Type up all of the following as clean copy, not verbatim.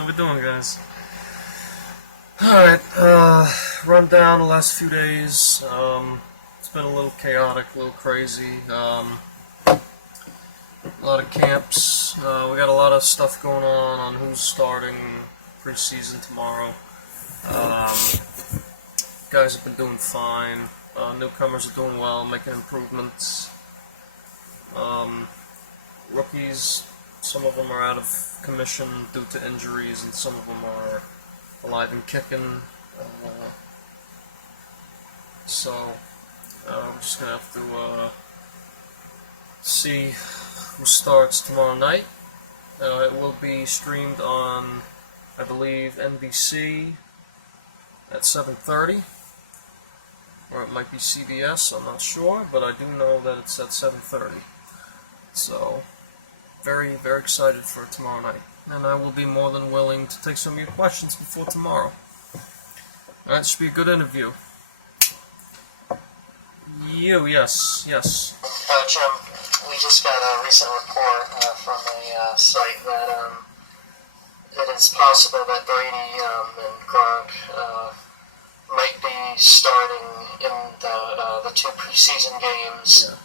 How we doing, guys? Alright, run down the last few days. It's been a little chaotic, a little crazy. A lot of camps. We got a lot of stuff going on who's starting preseason tomorrow. Guys have been doing fine. Newcomers are doing well, making improvements. Rookies, some of them are out of commission due to injuries, and some of them are alive and kicking. So we're just gonna have to see who starts tomorrow night. It will be streamed on, I believe, NBC at 7:30, or it might be CBS. I'm not sure, but I do know that it's at 7:30. So very, very excited for tomorrow night. And I will be more than willing to take some of your questions before tomorrow. Alright, should be a good interview. Yes. Jim, we just got a recent report from a site that it is possible that Brady and Gronk might be starting in the two preseason games. Yeah.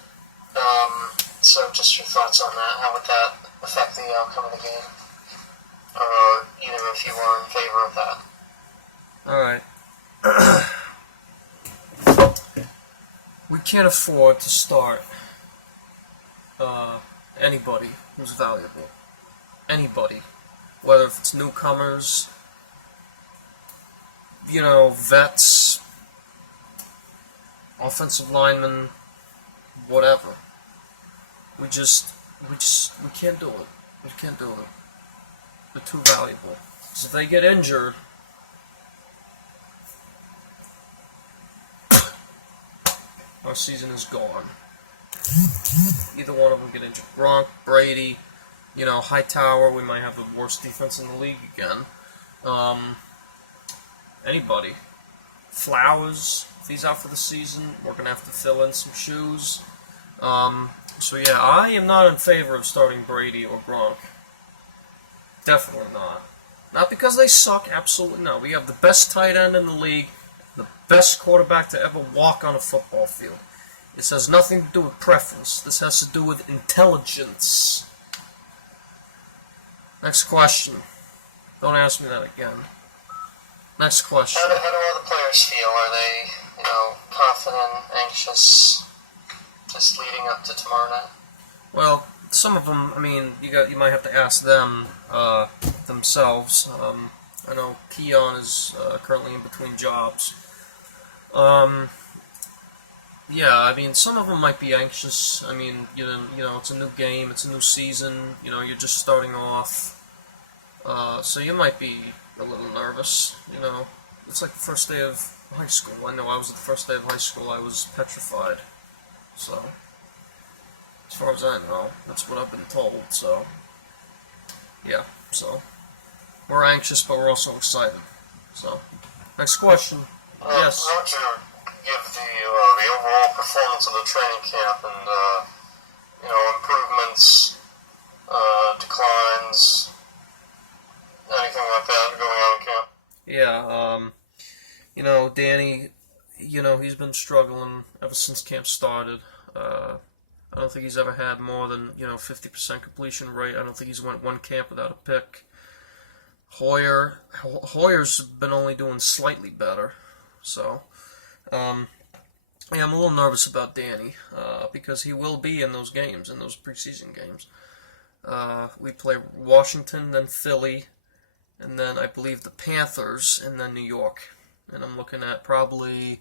So just your thoughts on that. How would that affect the outcome of the game? Or either if you were in favor of that. Alright. We can't afford to start anybody who's valuable. Anybody. Whether if it's newcomers, vets, offensive linemen, whatever. We can't do it. We can't do it. They're too valuable. So if they get injured, our season is gone. Either one of them get injured. Gronk, Brady, Hightower, we might have the worst defense in the league again. Anybody. Flowers, if he's out for the season, we're going to have to fill in some shoes. So yeah, I am not in favor of starting Brady or Gronk. Definitely not. Not because they suck, absolutely not. We have the best tight end in the league, the best quarterback to ever walk on a football field. This has nothing to do with preference. This has to do with intelligence. Next question. Don't ask me that again. Next question. How do all the players feel? Are they, confident, anxious, just leading up to tomorrow night? Well, some of them, you might have to ask them themselves. I know Keon is currently in between jobs. Some of them might be anxious. It's a new game, it's a new season. You're just starting off, so you might be a little nervous. It's like the first day of high school. I know I was at the first day of high school. I was petrified. So, as far as I know, that's what I've been told. So, yeah. So, we're anxious, but we're also excited. So, next question. Yes. How would you give the overall performance of the training camp and improvements, declines, anything like that going on in camp? Yeah. Danny, he's been struggling ever since camp started. I don't think he's ever had more than 50% completion rate. I don't think he's went one camp without a pick. Hoyer's been only doing slightly better. So, I'm a little nervous about Danny because he will be in those games, in those preseason games. We play Washington, then Philly, and then I believe the Panthers, and then New York. And I'm looking at probably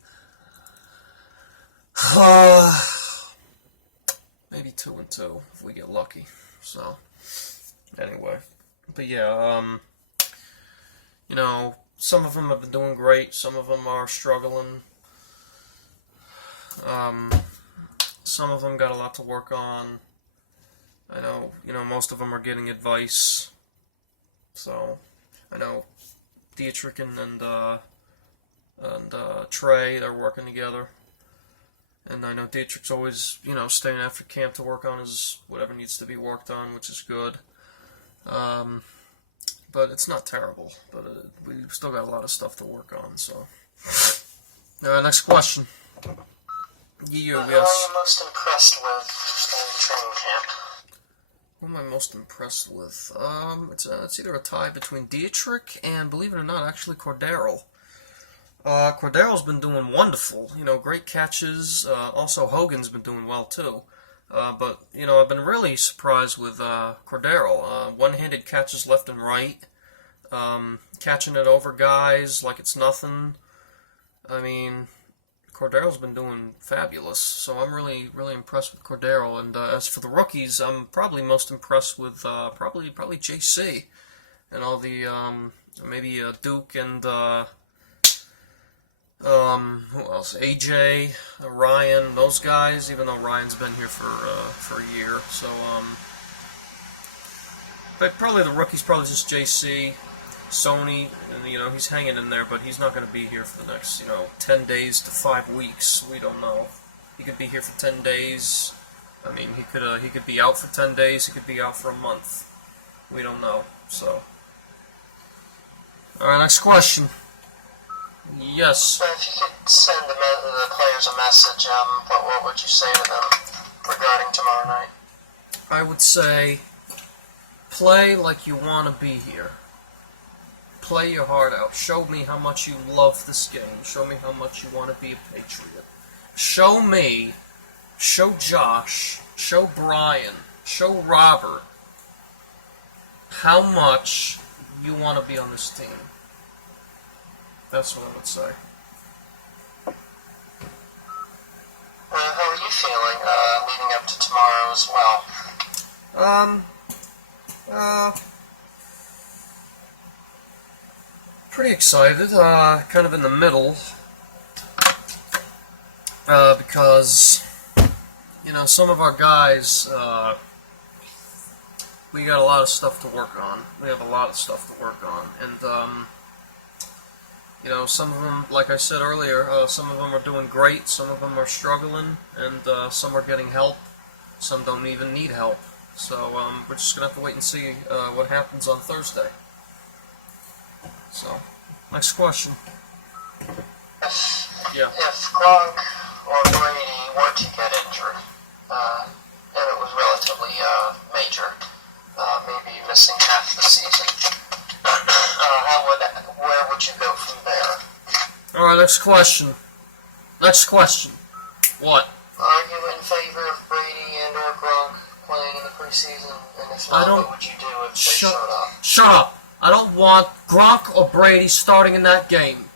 maybe 2-2 if we get lucky. So, anyway. But yeah, some of them have been doing great. Some of them are struggling. Some of them got a lot to work on. I know, most of them are getting advice. So, I know Dietrich and Trey, they're working together. And I know Dietrich's always, staying after camp to work on his whatever needs to be worked on, which is good. but it's not terrible. But we've still got a lot of stuff to work on. So, next question. You, What yes. are you most impressed with in training camp? What am I most impressed with? It's either a tie between Dietrich and, believe it or not, actually Cordero. Cordero's been doing wonderful. Great catches. Also, Hogan's been doing well too. But I've been really surprised with Cordero. One-handed catches left and right, catching it over guys like it's nothing. I mean, Cordero's been doing fabulous, so I'm really, really impressed with Cordero. And as for the rookies, I'm probably most impressed with probably JC and all the maybe Duke and who else? AJ, Ryan, those guys. Even though Ryan's been here for a year, so but probably the rookies, probably just JC. Sony, and he's hanging in there, but he's not going to be here for the next 10 days to 5 weeks. We don't know. He could be here for 10 days. I mean, he could be out for 10 days. He could be out for a month. We don't know. So, all right, next question. Yes. So if you could send the players a message, what would you say to them regarding tomorrow night? I would say, play like you want to be here. Play your heart out. Show me how much you love this game. Show me how much you want to be a Patriot. Show me, show Josh, show Brian, show Robert how much you want to be on this team. That's what I would say. How are you feeling leading up to tomorrow as well? Pretty excited, kind of in the middle, because, some of our guys, we got a lot of stuff to work on. We have a lot of stuff to work on, and, some of them, like I said earlier, some of them are doing great, some of them are struggling, and some are getting help, some don't even need help. So, we're just going to have to wait and see what happens on Thursday. So, next question. If Gronk or Brady were to get injured, and it was relatively major, maybe missing half the season, where would you go from there? Alright, next question. Next question. What? Are you in favor of Brady and or Gronk playing in the preseason? And if not, what would you do if they showed up? Shut up! I don't want Gronk or Brady starting in that game.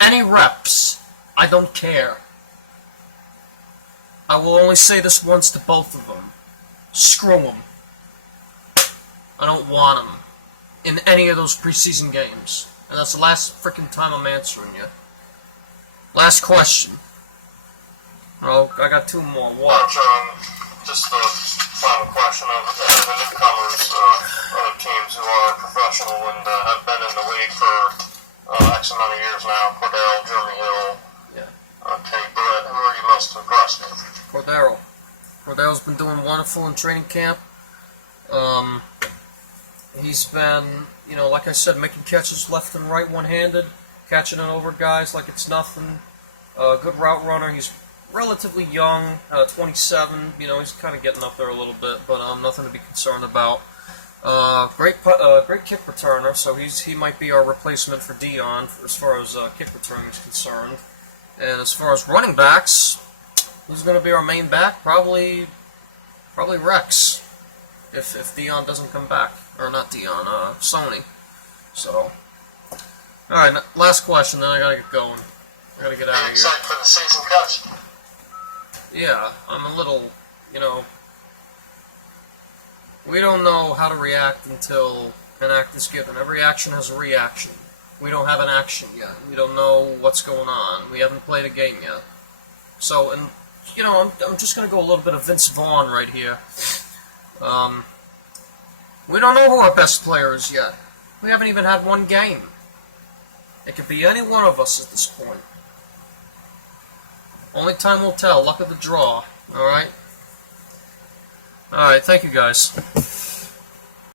Any reps. I don't care. I will only say this once to both of them. Screw them. I don't want them in any of those preseason games. And that's the last freaking time I'm answering you. Last question. Oh, I got two more. What? Just a final question of the newcomers, other teams who are professional and have been in the league for X amount of years now. Cordero, Jeremy Hill. Yeah. Okay, Brett, who are you most impressed with? Cordero. Cordero's been doing wonderful in training camp. He's been, like I said, making catches left and right one-handed, catching it over guys like it's nothing. Good route runner. He's relatively young, 27. He's kind of getting up there a little bit, but nothing to be concerned about. Great kick returner, so he might be our replacement for Dion as far as kick returning is concerned. And as far as running backs, who's going to be our main back? Probably Rex, if Dion doesn't come back, or not Dion, Sony. So, all right, last question. Then I gotta get going. I gotta get out of here. Excited for the season, Coach? Yeah, I'm a little, we don't know how to react until an act is given. Every action has a reaction. We don't have an action yet. We don't know what's going on. We haven't played a game yet. So, and, I'm just going to go a little bit of Vince Vaughn right here. We don't know who our best player is yet. We haven't even had one game. It could be any one of us at this point. Only time will tell. Luck of the draw. Alright? Alright, thank you guys.